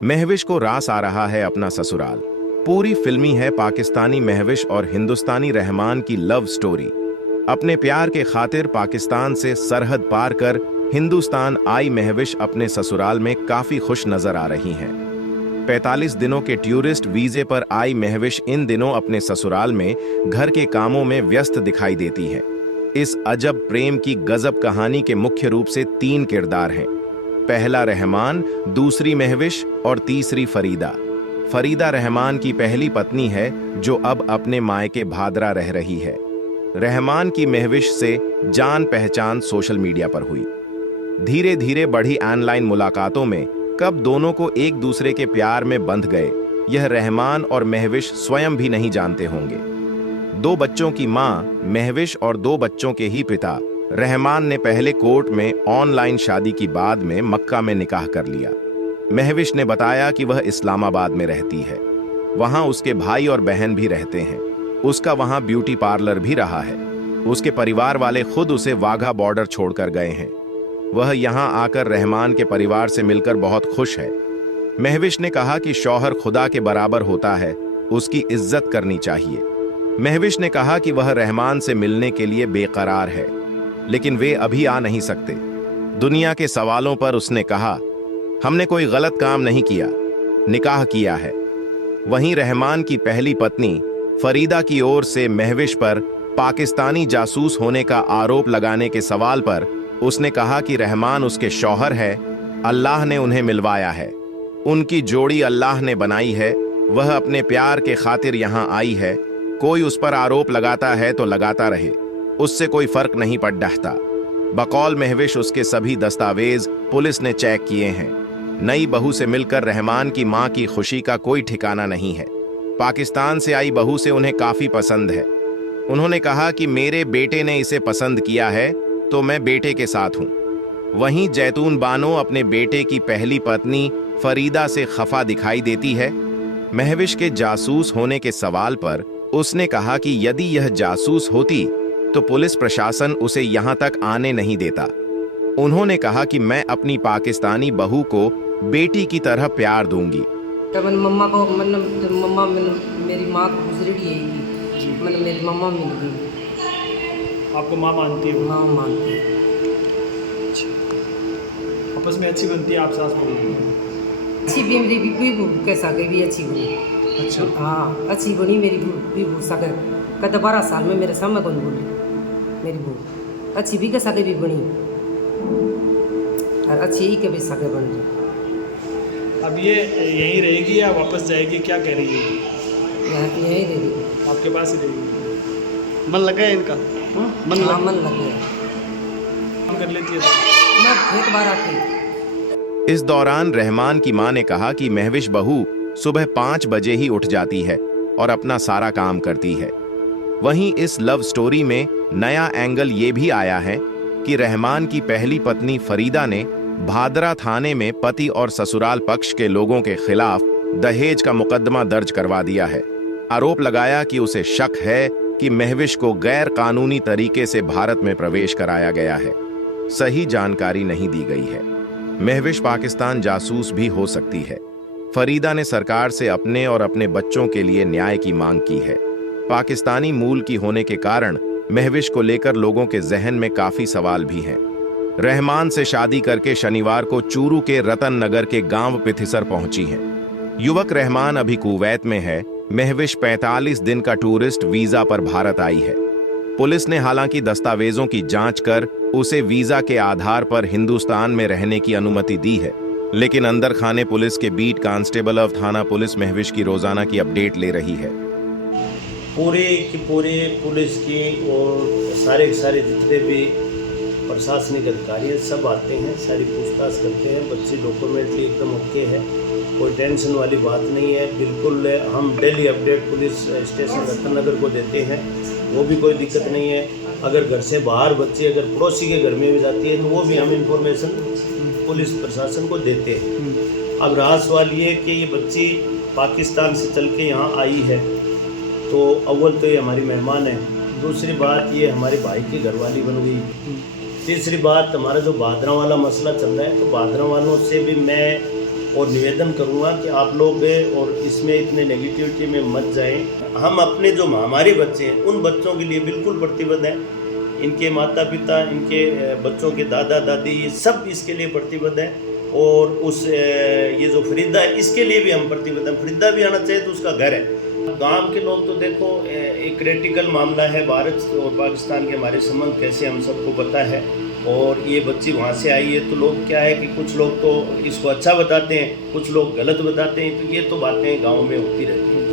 महविश को रास आ रहा है अपना ससुराल। पूरी फिल्मी है पाकिस्तानी महविश और हिंदुस्तानी रहमान की लव स्टोरी। अपने प्यार के खातिर पाकिस्तान से सरहद पार कर हिंदुस्तान आई महविश अपने ससुराल में काफी खुश नजर आ रही हैं। 45 दिनों के टूरिस्ट वीजे पर आई महविश इन दिनों अपने ससुराल में घर के कामों में व्यस्त दिखाई देती है। इस अजब प्रेम की गजब कहानी के मुख्य रूप से 3 किरदार हैं। पहला रहमान, दूसरी महविश और तीसरी फरीदा। फरीदा रहमान की पहली पत्नी है जो अब अपने मायके भादरा रह रही है। रहमान की महविश से जान पहचान सोशल मीडिया पर हुई। धीरे धीरे बढ़ी ऑनलाइन मुलाकातों में कब दोनों को एक दूसरे के प्यार में बंध गए, यह रहमान और महविश स्वयं भी नहीं जानते होंगे। 2 बच्चों की मां महविश और 2 बच्चों के ही पिता रहमान ने पहले कोर्ट में ऑनलाइन शादी की बाद में मक्का में निकाह कर लिया। महविश ने बताया कि वह इस्लामाबाद में रहती है। वहां उसके भाई और बहन भी रहते हैं। उसका वहां ब्यूटी पार्लर भी रहा है। उसके परिवार वाले खुद उसे वाघा बॉर्डर छोड़कर गए हैं। वह यहां आकर रहमान के परिवार से मिलकर बहुत खुश है। महविश ने कहा कि शौहर खुदा के बराबर होता है, उसकी इज्जत करनी चाहिए। महविश ने कहा कि वह रहमान से मिलने के लिए बेकरार है, लेकिन वे अभी आ नहीं सकते। दुनिया के सवालों पर उसने कहा, हमने कोई गलत काम नहीं किया, निकाह किया है। वहीं रहमान की पहली पत्नी फरीदा की ओर से महविश पर पाकिस्तानी जासूस होने का आरोप लगाने के सवाल पर उसने कहा कि रहमान उसके शौहर है, अल्लाह ने उन्हें मिलवाया है, उनकी जोड़ी अल्लाह ने बनाई है, वह अपने प्यार के खातिर यहां आई है। कोई उस पर आरोप लगाता है तो लगाता रहे, उससे कोई फर्क नहीं पड़ता। बकौल महविश उसके सभी दस्तावेज पुलिस ने चेक किए हैं। नई बहू से मिलकर रहमान की मां की खुशी का कोई ठिकाना नहीं है। पाकिस्तान से आई बहू से उन्हें काफी पसंद है। उन्होंने कहा कि मेरे बेटे ने इसे पसंद किया है तो मैं बेटे के साथ हूं। वहीं जैतून बानो अपने बेटे की पहली पत्नी फरीदा से खफा दिखाई देती है। महविश के जासूस होने के सवाल पर उसने कहा कि यदि यह जासूस होती तो पुलिस प्रशासन उसे यहां तक आने नहीं देता। उन्होंने कहा कि मैं अपनी पाकिस्तानी बहू को बेटी की तरह प्यार दूंगी। मम्मा मेरी माँ को गुजरी है, मेरी मम्मा मिल गई। आपको माँ मानती है? माँ मानती है। आपस में अच्छी बनती है आप सास बहू? अच्छी भी मेरी बीबू कैसा गई भी अच्छी बनी। अच्छा, हाँ अच्छी बनी मेरी बीबू सागर कद 12 साल में मेरे सामने कौन बोली। मेरी बहू अच्छी भी कैसा भी बनी और अच्छी ही के भी सगे बन गई। अब ये यहीं रहेगी या वापस जाएगी, क्या कह रही है? यहीं रहेगी, आपके पास ही रहेगी। मन लगा है इनका? मन लग गया। काम कर लेती है? मैं एक बार आती। इस दौरान रहमान की मां ने कहा कि महविश बहू सुबह 5 बजे ही उठ जाती है और अपना सारा काम करती है। वहीं इस लव स्टोरी में नया एंगल ये भी आया है कि रहमान की पहली पत्नी फरीदा ने भादरा थाने में पति और ससुराल पक्ष के लोगों के खिलाफ दहेज का मुकदमा दर्ज करवा दिया है। आरोप लगाया कि उसे शक है कि महविश को गैर कानूनी तरीके से भारत में प्रवेश कराया गया है। सही जानकारी नहीं दी गई है। महविश पाकिस्तान जासूस भी हो सकती है। फरीदा ने सरकार से अपने और अपने बच्चों के लिए न्याय की मांग की है। पाकिस्तानी मूल की होने के कारण महविश को लेकर लोगों के जहन में काफी सवाल भी हैं। रहमान से शादी करके शनिवार को चूरू के रतन नगर के गांव पिथिसर पहुंची हैं। युवक रहमान अभी कुवैत में है। महविश 45 दिन का टूरिस्ट वीजा पर भारत आई है। पुलिस ने हालांकि दस्तावेजों की जांच कर उसे वीजा के आधार पर हिंदुस्तान में रहने की अनुमति दी है, लेकिन अंदर खाने पुलिस के बीट कांस्टेबल ऑफ थाना पुलिस महविश की रोजाना की अपडेट ले रही है। पूरे पुलिस की और सारे जितने भी प्रशासनिक अधिकारी हैं सब आते हैं, सारी पूछताछ करते हैं। बच्चे डॉक्यूमेंटली एकदम ओके है, कोई टेंशन वाली बात नहीं है। बिल्कुल हम डेली अपडेट पुलिस स्टेशन रतन नगर को देते हैं, वो भी कोई दिक्कत नहीं है। अगर घर से बाहर बच्चे अगर पड़ोसी के घर में भी जाती है तो वो भी हम इंफॉर्मेशन पुलिस प्रशासन को देते हैं। अब रहा सवाल ये कि ये बच्ची पाकिस्तान से चल के यहाँ आई है, तो अव्वल तो ये हमारी मेहमान है, दूसरी बात ये हमारे भाई की घरवाली बन गई, तीसरी बात हमारा जो भादरा वाला मसला चल रहा है, तो भादरा वालों से भी मैं और निवेदन करूँगा कि आप लोग और इसमें इतने नेगेटिविटी में मत जाएं। हम अपने जो हमारे बच्चे हैं उन बच्चों के लिए बिल्कुल प्रतिबद्ध हैं। इनके माता पिता, इनके बच्चों के दादा दादी, ये सब इसके लिए प्रतिबद्ध हैं। और उस ये जो फरीदा है इसके लिए भी हम प्रतिबद्ध हैं। फरीदा भी आना चाहिए तो उसका घर है। गांव के लोग तो देखो एक क्रिटिकल मामला है, भारत और पाकिस्तान के हमारे संबंध कैसे हम सबको पता है। और ये बच्ची वहाँ से आई है तो लोग क्या है कि कुछ लोग तो इसको अच्छा बताते हैं, कुछ लोग गलत बताते हैं, तो ये तो बातें गांव में होती रहती हैं।